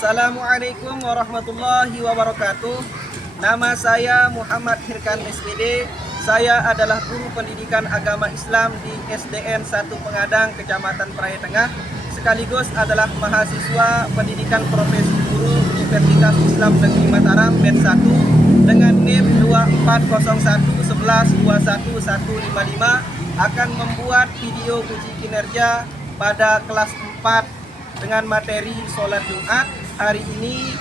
Assalamualaikum warahmatullahi wabarakatuh. Nama saya Muhammad Hirkan SPD. Saya adalah guru pendidikan agama Islam di SDN 1 Pengadang, Kecamatan Praia Tengah, sekaligus adalah mahasiswa pendidikan profesi guru Universitas Islam Negeri Mataram BED 1 dengan NIM 2401112155 akan membuat video uji kinerja pada kelas 4 dengan materi sholat Jumat hari ini,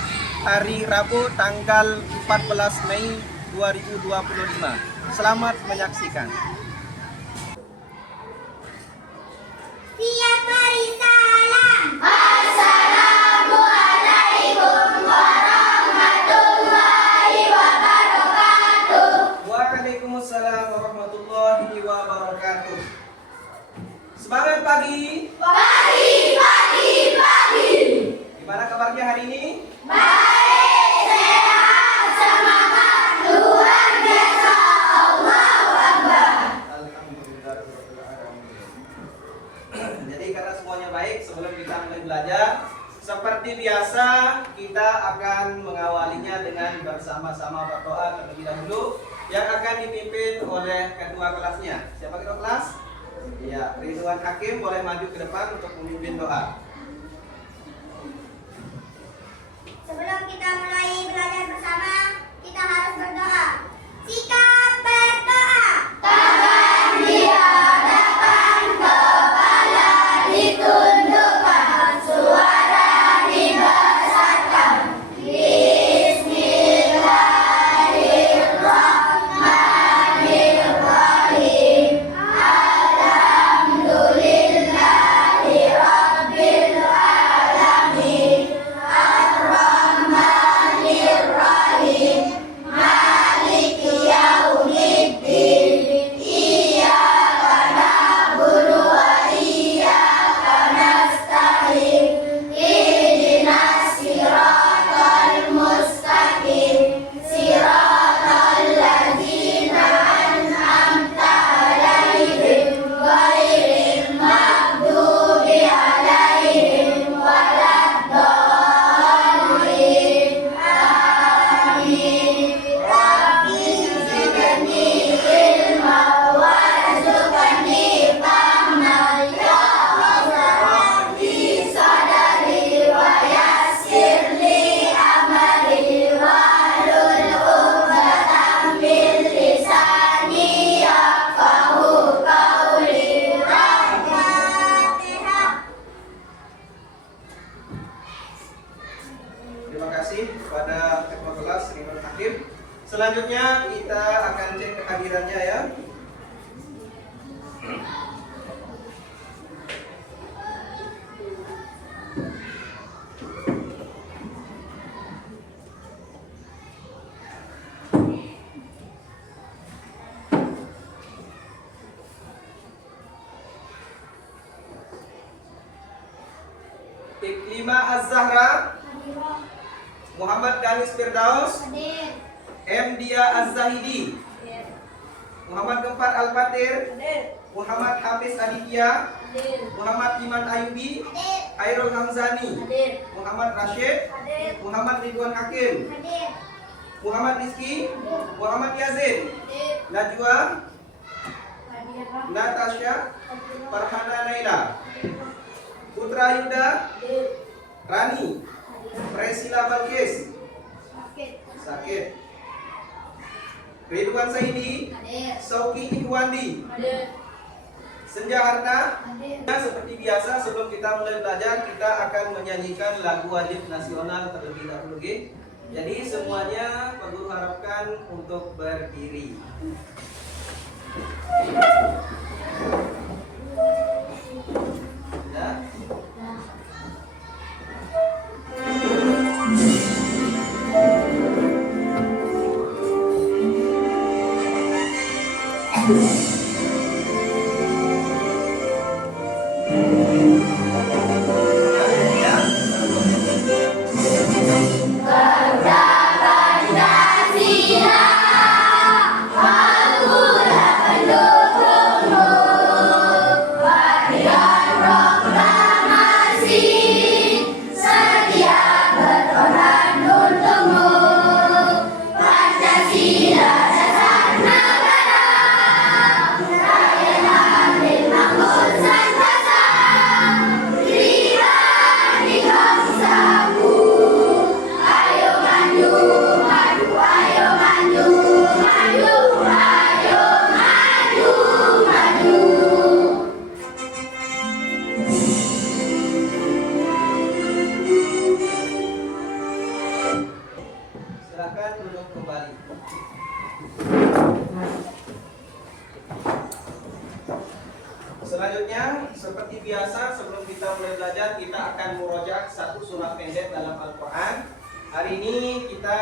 hari Rabu tanggal 14 Mei 2025. Selamat menyaksikan. Siap beri salam. Assalamualaikum warahmatullahi wabarakatuh. Waalaikumsalam warahmatullahi wabarakatuh. Semangat pagi. Pagi. Gimana kabarnya hari ini? Baik, sehat, semangat, luar biasa. Allahu Akbar. Alhamdulillah. Jadi karena semuanya baik, sebelum kita mulai belajar, seperti biasa kita akan mengawalinya dengan bersama-sama berdoa terlebih dahulu yang akan dipimpin oleh ketua kelasnya. Siapa ketua kelas? Ya, Ridwan Hakim boleh maju ke depan untuk memimpin doa. Sebelum kita mulai belajar bersama, kita harus berdoa. Sikap berdoa. Tangan dihadapkan, kepala ditundukkan, suara dibesarkan. Bismillahirrahmanirrahim. Alhamdulillahirabbil alamin. Ar-Rahmanir-Rahim. Maliki yaumiddin. Iyyaka na'budu wa iyyaka nasta'in. Ihdinas siratal mustaqim. Siratal ladzina an'amta 'alaihim ghairil maghdubi 'alaihim waladdallin. Amin. Rabbi zidni ilma warzuqni fahman. Ya Rabbi sadari wa yassir li amri wahlul 'uqdatam min lisani yafqahu qawli. Al-Fatihah. Terima kasih kepada ketua kelas Ridwan Hakim. Selanjutnya kita akan cek kehadirannya ya. Iklima Az-Zahra, Muhammad Danis Firdaus, Hadir. M. Dia Az-Zahidi, Muhammad Gempar Al-Fatir, Muhammad Hafiz Aditya, Muhammad Iman Ayubi, Hadir. Airul Hamzani, Hadir. Muhammad Rashid, Hadir. Muhammad Ridwan Hakim, Hadir. Muhammad Rizki, Muhammad Yazid, Hadir. Najwa, Hadir. Natasha, Farhana Naila, Putra Yuda, Rani, Presila Balkis, Sakit, Ridwan Saidi, Hadir. Sauki Ikhwandi, Hadir. Senja Harna. Hadir. Nah, seperti biasa sebelum kita mulai belajar, kita akan menyanyikan lagu wajib nasional terlebih dahulu. Oke? Jadi semuanya Pak Guru harapkan untuk berdiri. Ya. Sedia selanjutnya seperti biasa sebelum kita mulai belajar kita akan murojaah satu surah pendek dalam Al-Quran. Hari ini kita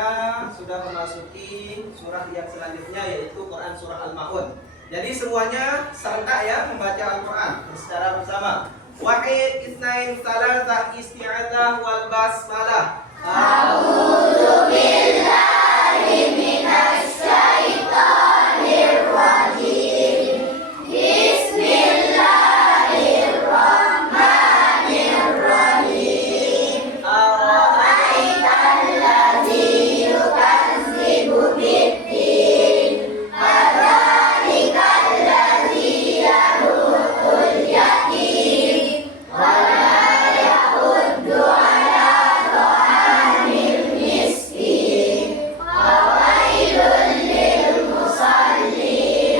sudah memasuki surah yang selanjutnya yaitu Quran surah Al-Maun. Jadi semuanya serentak ya membaca Al-Quran secara bersama. Wahid, Isnain, Salatah, Isti'adzah, wal Basmalah. A'udzu billahi minasy syaithanir rajim. Bismillahirrahmanirrahim. Ara'aital ladzi yukadzibu bid-din. Fadzalikal ladzi yadu'ul yatim. Wa la yahuddu 'ala ta'amil miskin. Fawailul lil musallin.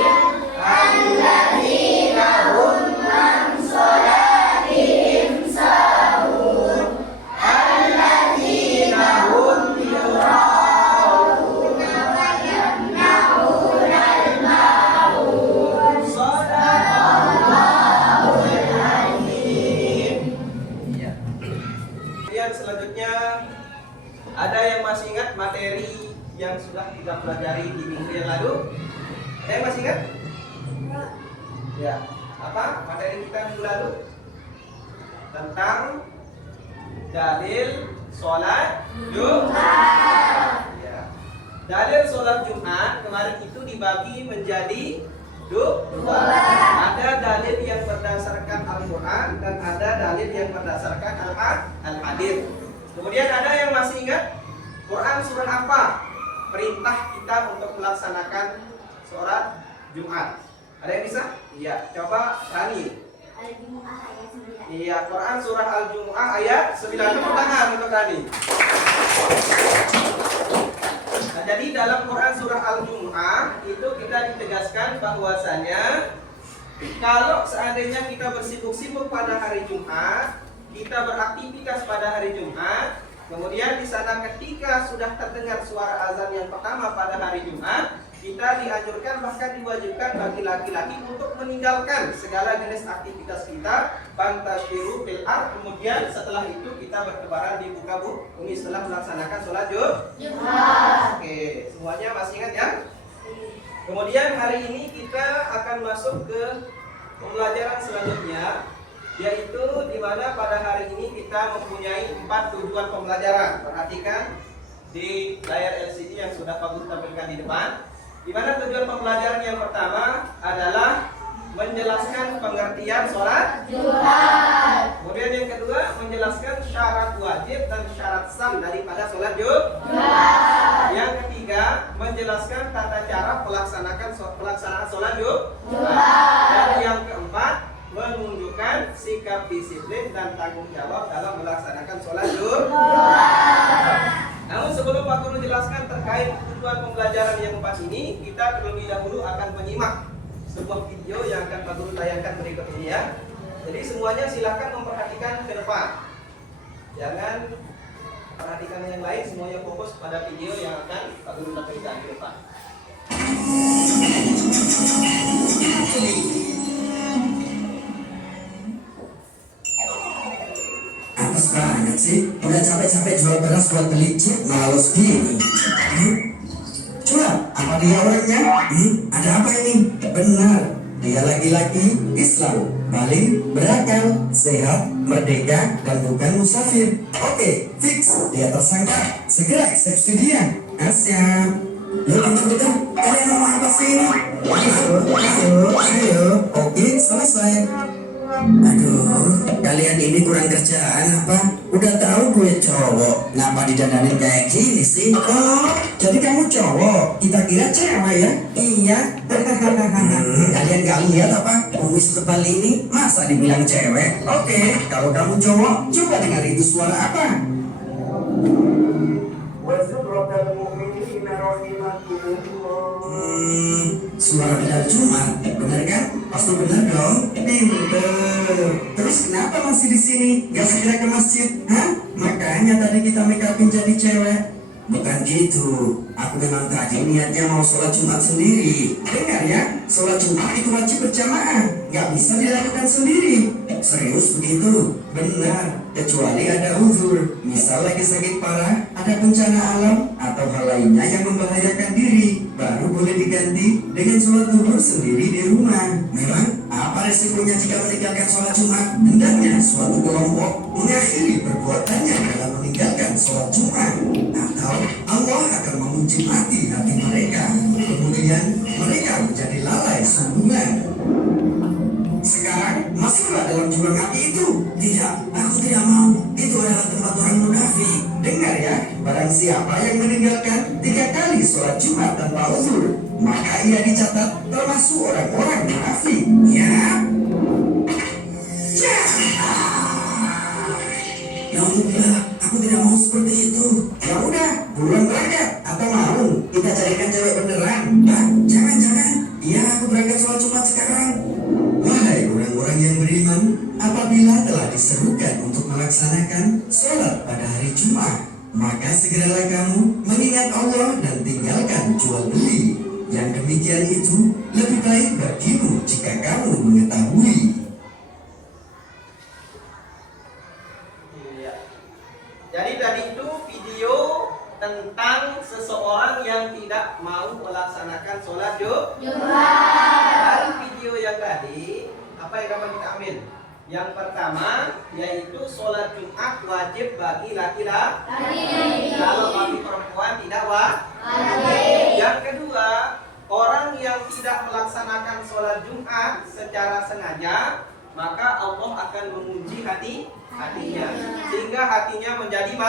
Alladzina hum an sholatihim sahun. Alladzina hum yura'un wa yamna'unal ma'un. Shadaqallahul azim. Ya. Kemudian selanjutnya ada yang masih ingat materi yang sudah kita pelajari di minggu yang lalu? Ada yang masih ingat? Ya. Apa materi kita minggu lalu? Tentang dalil sholat Jumat. Ya. Dalil sholat Jumat kemarin itu dibagi menjadi dua. Ada dalil yang berdasarkan Al-Quran dan ada dalil yang berdasarkan Al-Hadits. Kemudian ada yang masih ingat Quran surah apa perintah kita untuk melaksanakan sholat Jumat? Ada yang bisa? Iya, coba Rani. Al-Jumu'ah ayat 9. Iya, Quran surah Al-Jumu'ah ayat 9. Tepuk tangan untuk Rani. Nah, jadi dalam Quran surah Al-Jumu'ah itu kita ditegaskan bahwasanya kalau seandainya kita bersibuk-sibuk pada hari Jumat, kita beraktivitas pada hari Jumat, kemudian di sana ketika sudah terdengar suara azan yang pertama pada hari Jumat, kita dianjurkan bahkan diwajibkan bagi laki-laki untuk meninggalkan segala jenis aktivitas kita, fantashiru fil ard, kemudian setelah itu kita bertebaran di muka bumi setelah melaksanakan sholat Jumat. Oke, semuanya masih ingat ya? Kemudian hari ini kita akan masuk ke pembelajaran selanjutnya, yaitu di mana pada hari ini kita mempunyai 4 tujuan pembelajaran. Perhatikan di layar LCD yang sudah Pak Guru tampilkan di depan. Di mana tujuan pembelajaran yang pertama adalah menjelaskan pengertian sholat Jumat. Kemudian yang kedua menjelaskan syarat wajib dan syarat sah daripada sholat Jumat. Yang ketiga menjelaskan tata cara pelaksanaan sholat Jumat. Dan yang keempat menunjukkan sikap disiplin dan tanggung jawab dalam melaksanakan sholat Jumat. Namun sebelum Pak Guru jelaskan terkait tujuan pembelajaran yang 4 ini, kita terlebih dahulu akan menyimak sebuah video yang akan Pak Guru tayangkan berikut ini ya. Jadi semuanya silahkan memperhatikan ke depan. Jangan perhatikan yang lain, semuanya fokus pada video yang akan Pak Guru tampilkan ke depan. Apes banget sih, udah capek-capek jual beras buat beli chip, males gini. Jual, apa dia orangnya? Ada apa ini? Benar, dia laki-laki Islam, paling berakal, sehat, merdeka, dan bukan musafir. Oke, fix, dia tersangka. Segera eksekusi dia. Asyik. Yuk kita, kalian mau apa sih ini? Ayo. Oke, selesai. Aduh, kalian ini kurang kerjaan apa? Udah tahu gue cowok, kenapa didandanin kayak gini sih? Oh, jadi kamu cowok, kita kira cewek ya? Iya. Kalian gak lihat apa? Kumis tebal ini, masa dibilang cewek? Oke, kalau kamu cowok, coba dengar itu suara apa? Suara benar Jumat, benar kan? Pasti benar dong. Pinter. Terus kenapa masih di sini? Gak segera ke masjid? Hah? Makanya tadi kita make upin jadi cewek. Bukan gitu. Aku memang tadi niatnya mau sholat Jumat sendiri. Dengar ya, sholat Jumat itu wajib berjamaah, nggak bisa dilakukan sendiri. Serius begitu? Benar. Kecuali ada uzur, misal lagi sakit parah, ada bencana alam, atau hal lainnya yang membahayakan diri, baru boleh diganti dengan sholat zuhur sendiri di rumah. Memang apa resikonya jika meninggalkan sholat Jumat? Hendaknya suatu kelompok mengakhiri perbuatannya dalam meninggalkan sholat Jumat, atau Allah akan mengunci mati hati mereka. Kemudian mereka menjadi lalai sambungan. Sekarang masuklah dalam jurang api itu. Tidak, aku tidak mau. Itu adalah tempat orang munafik. Dengar ya, barang siapa yang meninggalkan 3 kali sholat Jumat tanpa uzur, maka ia dicatat termasuk orang-orang munafik. Ya. Ya Allah, aku tidak mau seperti itu. Ya udah, buruan berangkat. Atau mau kita carikan cewek beneran? Nah, jangan. Iya, aku berangkat sholat Jumat sekarang. Wahai orang-orang yang beriman, apabila telah diserukan untuk melaksanakan sholat pada hari Jumat, maka segeralah kamu mengingat Allah dan tinggalkan jual beli. Yang demikian itu lebih baik bagimu jika kamu mengetahui. Iya. Jadi tadi itu video tentang seseorang yang tidak mau melaksanakan sholat Jumat. Dari video yang tadi, apa yang dapat kita ambil? Yang pertama, yaitu sholat Jumat wajib bagi laki-laki. Kalau bagi perempuan tidak wajib. Yang kedua, orang yang tidak melaksanakan sholat Jumat secara sengaja, maka Allah akan menguji hatinya, sehingga hatinya menjadi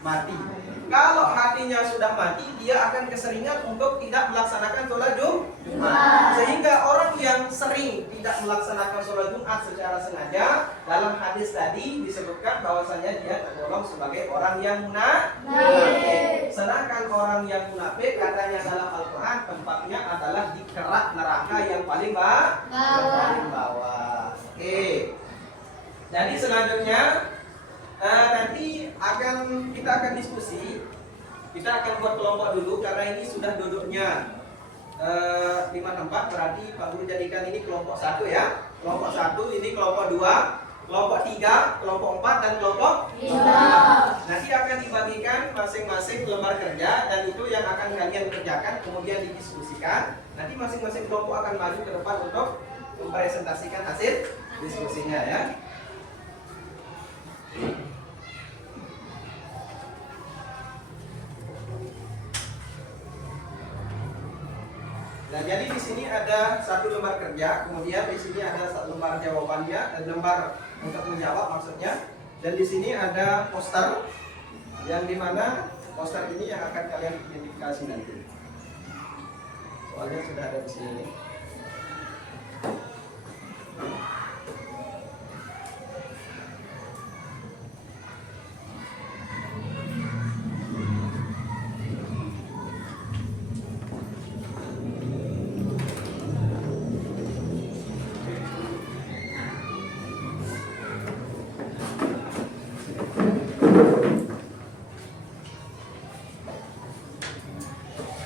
mati. Kalau hatinya sudah mati, dia akan keseringan untuk tidak melaksanakan sholat Jumat. Sehingga orang yang sering tidak melaksanakan sholat Jumat secara sengaja, dalam hadis tadi disebutkan bahwasanya dia tergolong sebagai orang yang munafik. Sedangkan orang yang munafik katanya dalam Al-Quran tempatnya adalah di kerak neraka yang paling bawah. Oke. Jadi selanjutnya nanti kita akan diskusi. Kita akan buat kelompok dulu karena ini sudah duduknya 5 tempat, berarti Pak Guru jadikan ini kelompok 1 ya. Kelompok 1 ini kelompok 2, kelompok 3, kelompok 4 dan kelompok 5. Nanti akan dibagikan masing-masing lembar kerja dan itu yang akan kalian kerjakan kemudian didiskusikan. Nanti masing-masing kelompok akan maju ke depan untuk mempresentasikan hasil diskusinya ya. Nah, jadi di sini ada 1 lembar kerja, kemudian di sini ada 1 lembar jawabannya dan lembar untuk menjawab maksudnya. Dan di sini ada poster yang dimana poster ini yang akan kalian identifikasi nanti. Soalnya sudah ada di sini.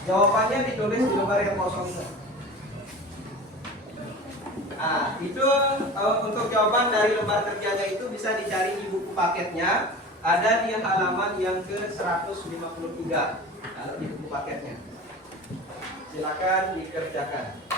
Jawabannya ditulis di lembar yang kosong. Nah, itu untuk jawaban dari lembar kerjanya itu bisa dicari di buku paketnya. Ada di halaman yang ke-153 kalau di buku paketnya. Silakan dikerjakan.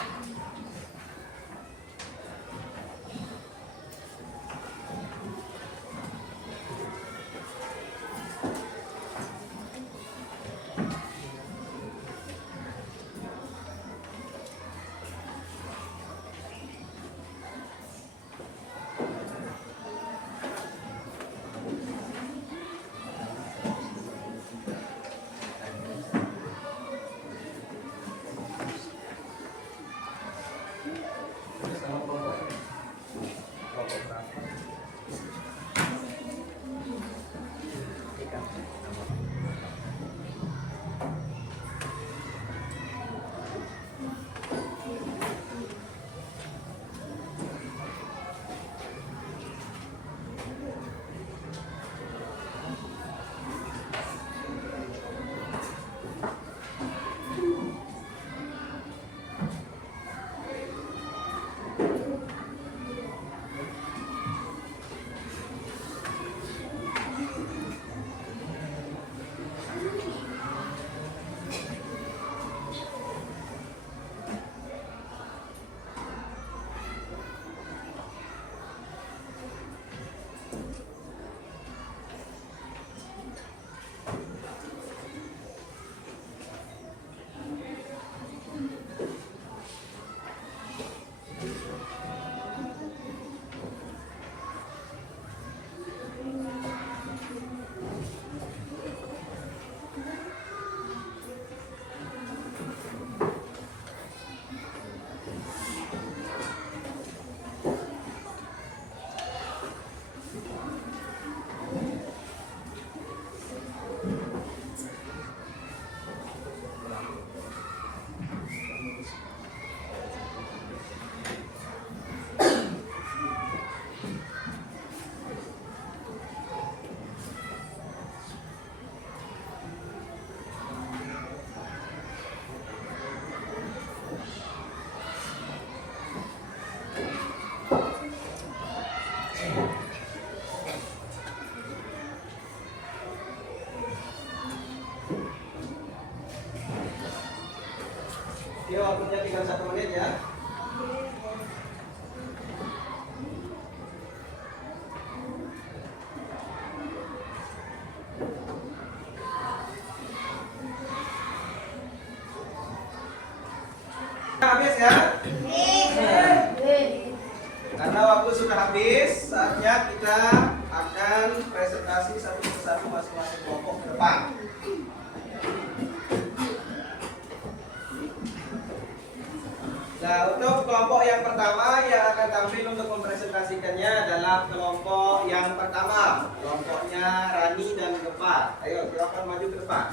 yang pertama yang akan tampil untuk mempresentasikannya adalah kelompok yang pertama, kelompoknya Rani dan Gempar. Ayo silakan maju ke depan.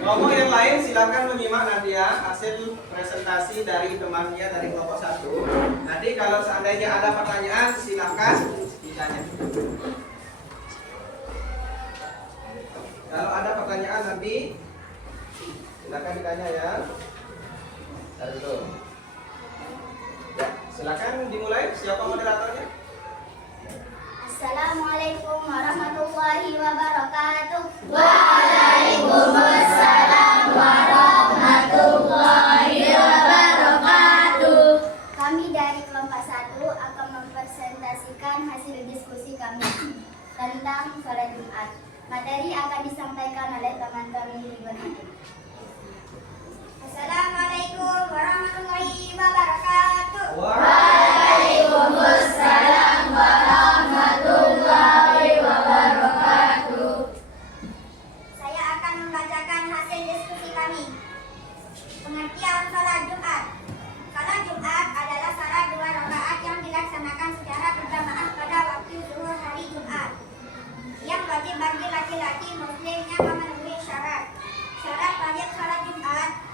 Kelompok yang lain silakan menyimak nanti ya hasil presentasi dari temannya dari kelompok 1. Nanti kalau seandainya ada pertanyaan silakan ditanya. Kalau ada pertanyaan nanti silakan ditanya ya. Dari itu. Ya, silakan dimulai. Siapa moderatornya? Assalamualaikum warahmatullahi wabarakatuh. Waalaikumsalam warahmatullahi wabarakatuh. Kami dari kelompok 1 akan mempresentasikan hasil diskusi kami tentang sholat Jumat. Materi akan disampaikan oleh teman kami Ridwan Hakim. Assalamualaikum warahmatullahi wabarakatuh. Waalaikumsalam warahmatullahi wabarakatuh. Saya akan membacakan hasil diskusi kami. Pengertian sholat Jumat. Sholat Jumat adalah salat 2 rakaat yang dilaksanakan secara berjamaah pada waktu zuhur hari Jumat. Yang wajib bagi laki-laki muslim yang memenuhi syarat. Syarat wajib sholat Jumat.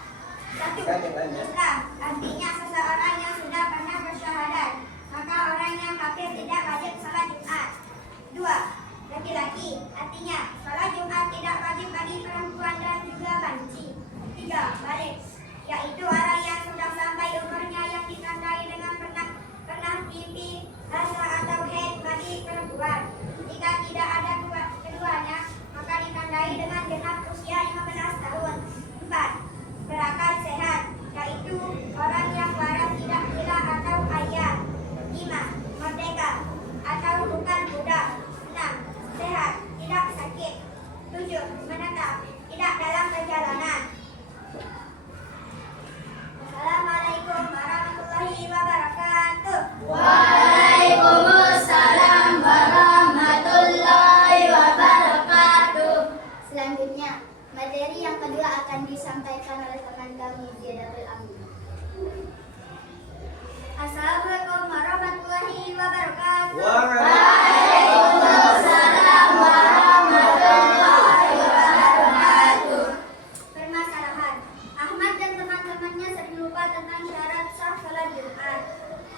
1. Islam, artinya seseorang yang sudah pernah bersyahadat, maka orang yang kafir tidak wajib sholat Jumat. 2. Laki-laki, artinya sholat Jumat tidak wajib bagi perempuan dan juga banci. 3. Balik, yaitu orang yang sudah sampai umurnya yang ditandai dengan pernah mimpi, rasa atau haid bagi perempuan. Jika tidak ada keduanya, maka ditandai dengan genap usia 15 tahun. 4. Berakal sehat, yaitu orang yang waras tidak gila atau ayah. 5. Merdeka atau bukan budak. 6. Sehat, tidak sakit. 7. Menetap, tidak dalam perjalanan. Assalamualaikum warahmatullahi wabarakatuh. Waalaikumsalam warahmatullahi wabarakatuh. Selanjutnya, materi yang kedua akan disampaikan oleh teman kami Ziadatul Amin. Assalamualaikum warahmatullahi wabarakatuh. Waalaikumsalam warahmatullahi wabarakatuh. Permasalahan, Ahmad dan teman-temannya sering lupa tentang syarat sah salat Jumat.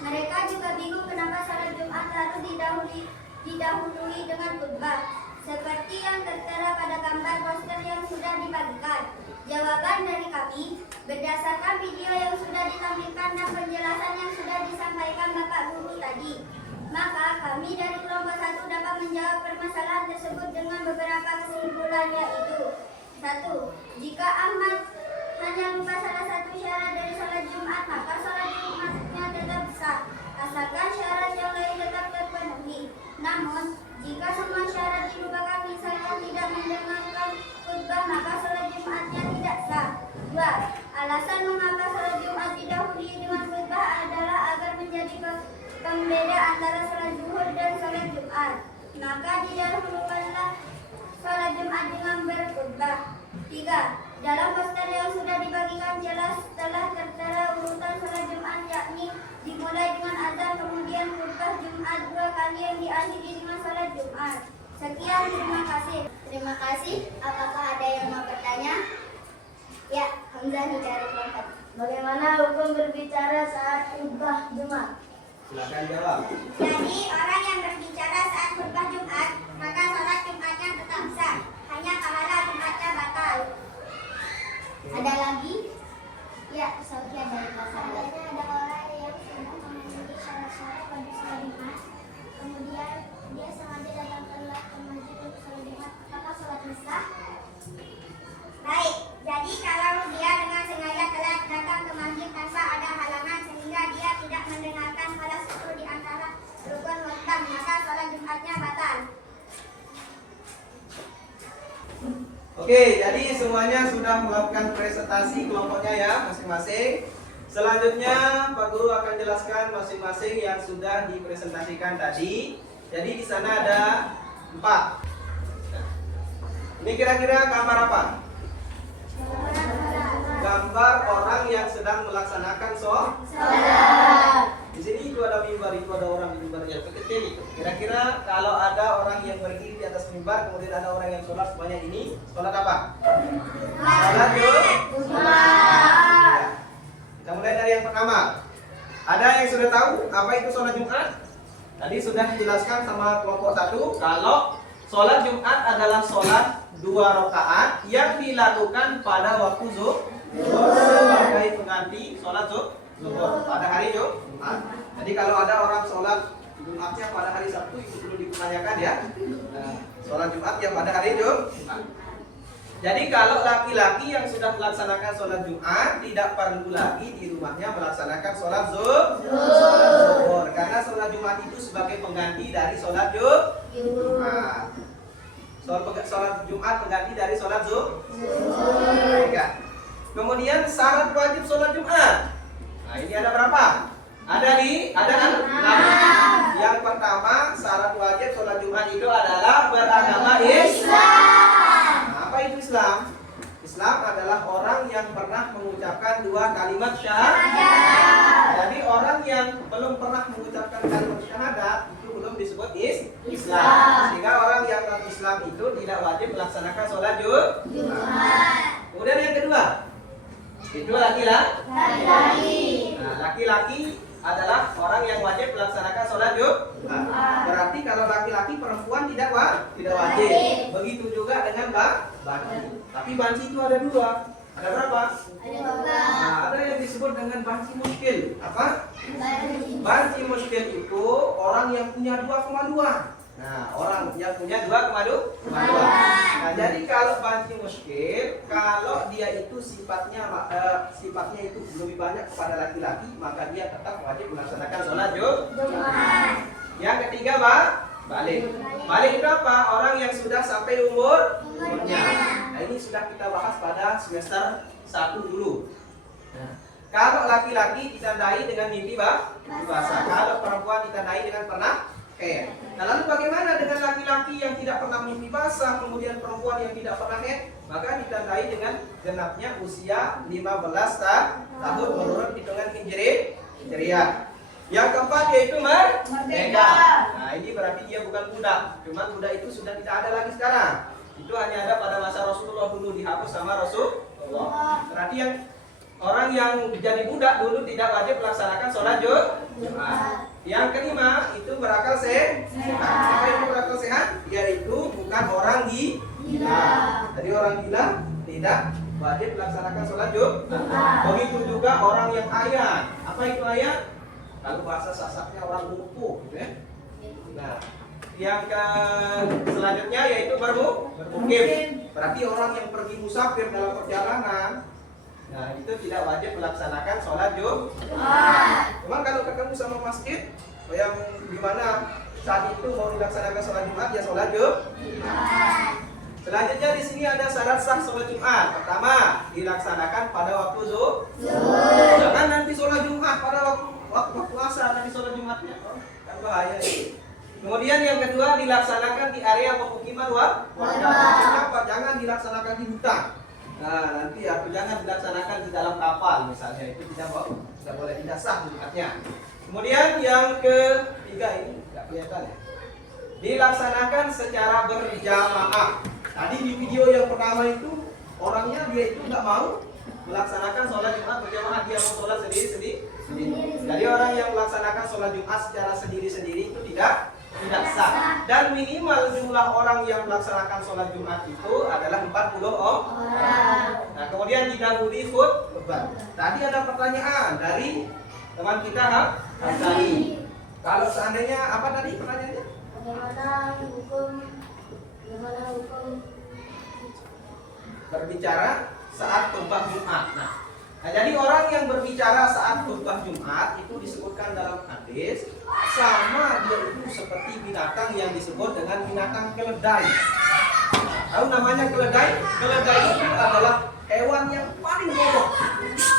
Mereka juga bingung kenapa salat Jumat harus didahului dengan khutbah, seperti yang tertera pada gambar poster yang sudah dibagikan. Jawaban dari kami, berdasarkan video yang sudah ditampilkan dan penjelasan yang sudah disampaikan Bapak Guru tadi, maka kami dari kelompok 1 dapat menjawab permasalahan tersebut dengan beberapa kesimpulan, yaitu 1. Jika Ahmad hanya lupa salah satu syarat dari sholat Jumat, maka sholat Jumatnya tetap sah, asalkan syarat yang lain tetap terpenuhi. Namun, jika semua syarat dilupakan, misalnya tidak mendengarkan khutbah, maka sholat Jumatnya tidak sah. 2. Alasan mengapa sholat Jumat didahului dengan khutbah adalah agar menjadi pembeda antara sholat zuhur dan sholat Jumat. Maka didahulukanlah sholat Jumat dengan berkhutbah. 3. Dalam poster yang sudah dibagikan jelas telah tertera urutan sholat Jumat, yakni dimulai dengan azan, kemudian khutbah Jumat 2 kali yang diakhiri dengan sholat Jumat. Sekian, terima kasih. Terima kasih. Apakah ada yang mau bertanya? Ya, Hamzah dari kelompok. Bagaimana hukum berbicara saat khutbah Jumat? Silakan jawab. Jadi orang yang berbicara saat khutbah Jumat, maka sholat Jumatnya tetap sah. Hanya pahala Jumatnya batal. Ada lagi? Ya, Sofia dari kelompok. Ada orang yang sudah memenuhi syarat-syarat pada sholat Jumat, kemudian dia sengaja datang telat ke masjid untuk sholat Jumat, apakah sholatnya sah? Baik, jadi kalau dia dengan sengaja telat datang ke masjid tanpa ada halangan sehingga dia tidak mendengarkan salah satu di antara rukun khutbah, maka sholat Jumatnya batal. Oke, jadi semuanya sudah melakukan presentasi kelompoknya ya masing-masing. Selanjutnya Pak Guru akan jelaskan masing-masing yang sudah dipresentasikan tadi. Jadi di sana ada 4. Ini kira-kira kamar apa? gambar orang yang sedang melaksanakan Salat. Di sini itu ada mimbar, itu ada orang di mimbarnya kecil itu. Kira-kira kalau ada orang yang berdiri di atas mimbar, kemudian ada orang yang sholat sebanyak ini, sholat apa? Sholat Jumat. Kita mulai dari yang pertama. Ada yang sudah tahu apa itu sholat Jumat? Tadi sudah dijelaskan sama kelompok 1 kalau sholat Jumat adalah sholat 2 rakaat yang dilakukan pada waktu zuhur sebagai pengganti sholat zuhur pada hari Jumat. Jadi kalau ada orang sholat Jumatnya pada hari Sabtu itu perlu dipertanyakan ya. Sholat Jumat yang pada hari Jumat. Jadi kalau laki-laki yang sudah melaksanakan sholat Jumat tidak perlu lagi di rumahnya melaksanakan sholat zuhur karena sholat Jumat itu sebagai pengganti dari sholat Jumat. Sholat Jumat pengganti dari sholat zuhur. Kemudian syarat wajib sholat Jumat. Nah ini ada berapa? Ada kan? Yang pertama syarat wajib sholat Jumat itu adalah beragama Islam. Nah, apa itu Islam? Islam adalah orang yang pernah mengucapkan 2 kalimat syahadat. Jadi orang yang belum pernah mengucapkan kalimat syahadat itu belum disebut Islam. Sehingga orang yang non Islam itu tidak wajib melaksanakan sholat Jumat. Kemudian yang kedua itu laki-laki. Nah, laki-laki adalah orang yang wajib melaksanakan sholat Jumat. Berarti kalau laki-laki perempuan tidak wajib. Begitu juga dengan banci. Tapi banci itu ada 2. Ada berapa? Nah, ada yang disebut dengan banci muskil. Apa? Banci muskil itu orang yang punya 2,2. Nah, orang yang punya 2,2. Nah, jadi kalau banci muskil, kalau dia itu sifatnya itu lebih banyak kepada laki-laki, maka dia tetap wajib melaksanakan sholat Jumat. Yang ketiga, balik. Balik itu apa? Orang yang sudah sampai umurnya. Nah, ini sudah kita bahas pada semester 1 dulu. Nah, kalau laki-laki ditandai dengan mimpi basah, kalau perempuan ditandai dengan pernah haid. Nah, lalu bagaimana dengan laki-laki yang tidak pernah mimpi basah, kemudian perempuan yang tidak pernah haid? Maka ditandai dengan genapnya usia 15 tahun menurut hitungan Hijriah. Yang keempat yaitu merdeka. Nah, ini berarti dia bukan budak. Cuma budak itu sudah tidak ada lagi sekarang. Itu hanya ada pada masa Rasulullah dulu, dihapus sama Rasulullah. Berarti yang orang yang jadi budak dulu tidak wajib melaksanakan sholat Jumat. Yang kelima itu berakal sehat. Apa itu berakal sehat? Yaitu bukan orang gila. Jadi orang gila tidak wajib melaksanakan sholat Jumat. Begitu juga orang yang ayan. Apa itu ayan? Kalau bahasa sasaknya orang lumpuh, gitu ya. Nah, yang selanjutnya yaitu bermukim. Berarti orang yang pergi musafir dalam perjalanan, nah itu tidak wajib melaksanakan sholat Jumat. Cuma kalau ketemu sama masjid yang dimana saat itu mau dilaksanakan sholat Jumat, ya sholat Jumat. Selanjutnya di sini ada syarat sah sholat Jumat. Pertama, dilaksanakan pada waktu zuhur. Jangan nanti sholat Jumat pada waktu puasa, nanti sholat Jumatnya, kan bahaya ini. Kemudian yang kedua, dilaksanakan di area pemukiman warga. Kenapa? Jangan dilaksanakan di hutan. Nah, nanti jangan dilaksanakan di dalam kapal misalnya, itu tidak boleh, tidak sah Jumatnya. Kemudian yang ketiga ini nggak kelihatan ya. Dilaksanakan secara berjamaah. Tadi di video yang pertama itu orangnya dia itu nggak mau melaksanakan sholat Jumat berjamaah, dia mau sholat sendiri. Jadi orang yang melaksanakan sholat Jumat secara sendiri-sendiri itu tidak sah. Dan minimal jumlah orang yang melaksanakan sholat Jumat itu adalah 40 orang. Nah, kemudian didahului khutbah. Tadi ada pertanyaan dari teman kita Hasani. Kalau seandainya apa tadi pertanyaannya? Bagaimana hukum Berbicara saat khutbah Jumat. Nah, jadi orang yang berbicara saat khutbah Jumat itu disebutkan dalam hadis sama dia itu seperti binatang yang disebut dengan binatang keledai. Tahu namanya keledai? Keledai itu adalah hewan yang paling bodoh.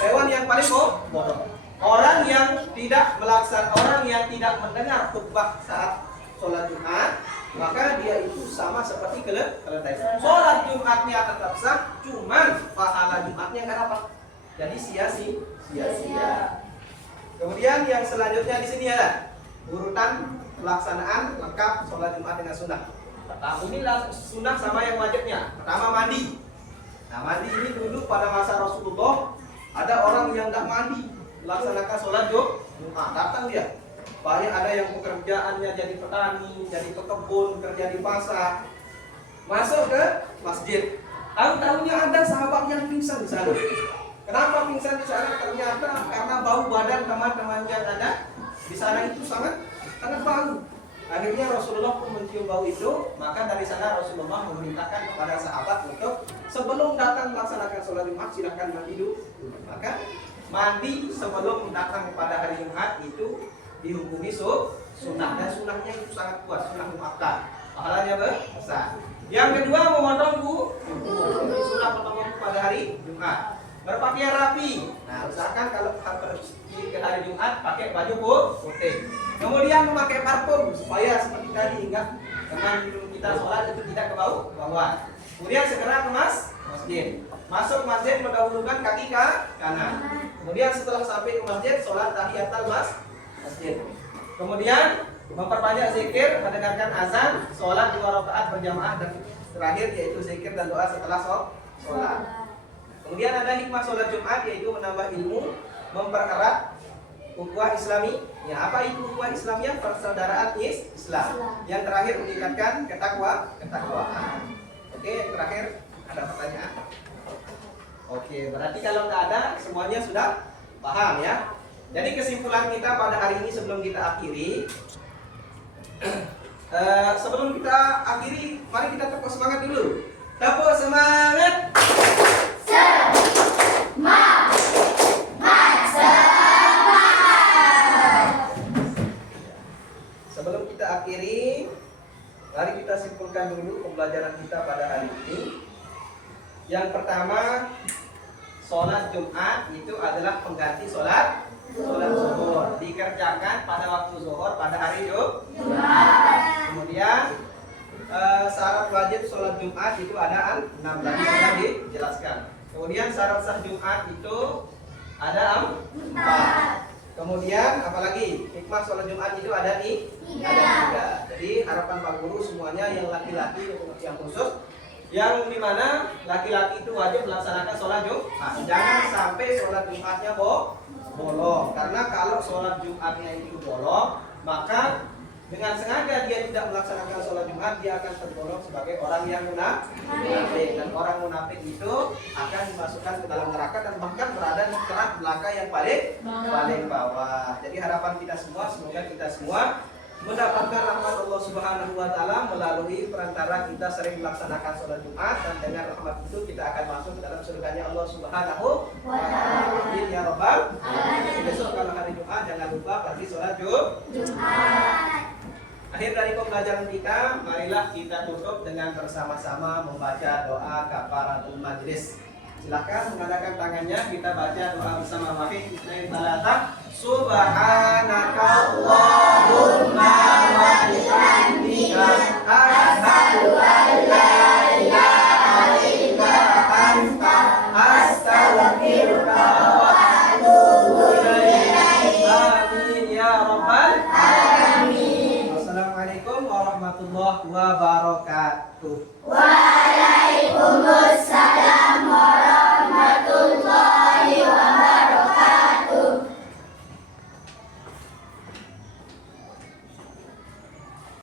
Hewan yang paling bodoh. Orang yang tidak mendengar khutbah saat sholat Jumat, maka dia itu sama seperti keledai. Sholat Jumatnya tetap sah, cuman pahala Jumatnya nggak dapat. Jadi sia-sia. Kemudian yang selanjutnya di sini ada urutan pelaksanaan lengkap sholat Jumat dengan sunnah. Pertama ini sunnah sama yang wajibnya. Pertama mandi. Nah mandi ini dulu pada masa Rasulullah ada orang yang tidak mandi melaksanakan sholat Jumat. Datang dia. Banyak ada yang pekerjaannya jadi petani, jadi pekebun, kerja di pasar. Masuk ke masjid. Tahu-tahunya ada sahabat yang pingsan di sana. Kenapa pingsan di sana? Ternyata karena bau badan teman-teman yang ada di sana itu sangat bau. Akhirnya Rasulullah pun mencium bau itu, maka dari sana Rasulullah memerintahkan kepada sahabat untuk sebelum datang melaksanakan sholat Jumat silakan mandi dulu. Maka mandi sebelum datang pada hari Jumat itu dihukumi sunnah, dan sunnahnya itu sangat kuat, sunnah muakkad. Pahalanya besar. Yang kedua memotong kuku. Ini sunnah potong kuku pada hari Jumat. Berpakaian rapi. Nah, usahakan kalau di hari Jumat pakai baju putih. Kemudian memakai parfum supaya seperti tadi ingat teman kita sholat itu tidak ke bawah. Kemudian segera ke masjid. Masuk masjid mendahulukan kaki ke kanan. Kemudian setelah sampai ke masjid sholat tahiyatul masjid. Kemudian memperbanyak zikir, mendengarkan azan, sholat 2 rakaat berjamaah, dan terakhir yaitu zikir dan doa setelah sholat. Kemudian ada hikmah sholat Jumat yaitu menambah ilmu, mempererat ukhuwah Islami. Ya, apa itu ukhuwah Islamiyah? Persaudaraan Islam. Yang terakhir meningkatkan ketakwaan. Oke, yang terakhir ada pertanyaan? Oke, berarti kalau nggak ada semuanya sudah paham ya. Jadi kesimpulan kita pada hari ini sebelum kita akhiri, mari kita tepuk semangat dulu. Tepuk semangat. Sebelum kita akhiri, mari kita simpulkan dulu pembelajaran kita pada hari ini. Yang pertama, sholat Jumat itu adalah pengganti sholat zuhur, dikerjakan pada waktu zuhur pada hari Jumat. Kemudian syarat wajib sholat Jumat itu ada 6 tadi sudah dijelaskan. Kemudian syarat sah Jumat itu ada 4. Kemudian apalagi hikmah sholat Jumat itu ada 3. Jadi harapan Pak Guru semuanya yang laki-laki yang khusus, yang dimana laki-laki itu wajib melaksanakan sholat Jumat. Jangan sampai sholat Jumatnya bolong, karena kalau sholat Jumatnya itu bolong, maka dengan sengaja dia tidak melaksanakan sholat Jumat, dia akan tergolong sebagai orang yang munafik, dan orang munafik itu akan dimasukkan ke dalam neraka dan bahkan berada di kerak belaka yang paling bawah. Jadi harapan kita semua, semoga kita semua mendapatkan rahmat Allah Subhanahu wa taala melalui perantara kita sering melaksanakan sholat Jumat, dan dengan rahmat itu kita akan masuk ke dalam surganya Allah Subhanahu wa taala. Ya Rabbal alamin. Besok kalau hari Jumat jangan lupa pergi sholat Jumat. Akhir dari pembelajaran kita, marilah kita tutup dengan bersama-sama membaca doa kafaratul majlis. Silakan mengadakan tangannya, kita baca doa bersama wahid Ismail Balata. Subhanakallahumma wa bihamdika asyhadu an la ilaha illa anta astaghfiruka wa atubu ilaik. Amin ya rabbal alamin. Wassalamualaikum warahmatullahi wabarakatuh. Waalaikumsalam warahmatullahi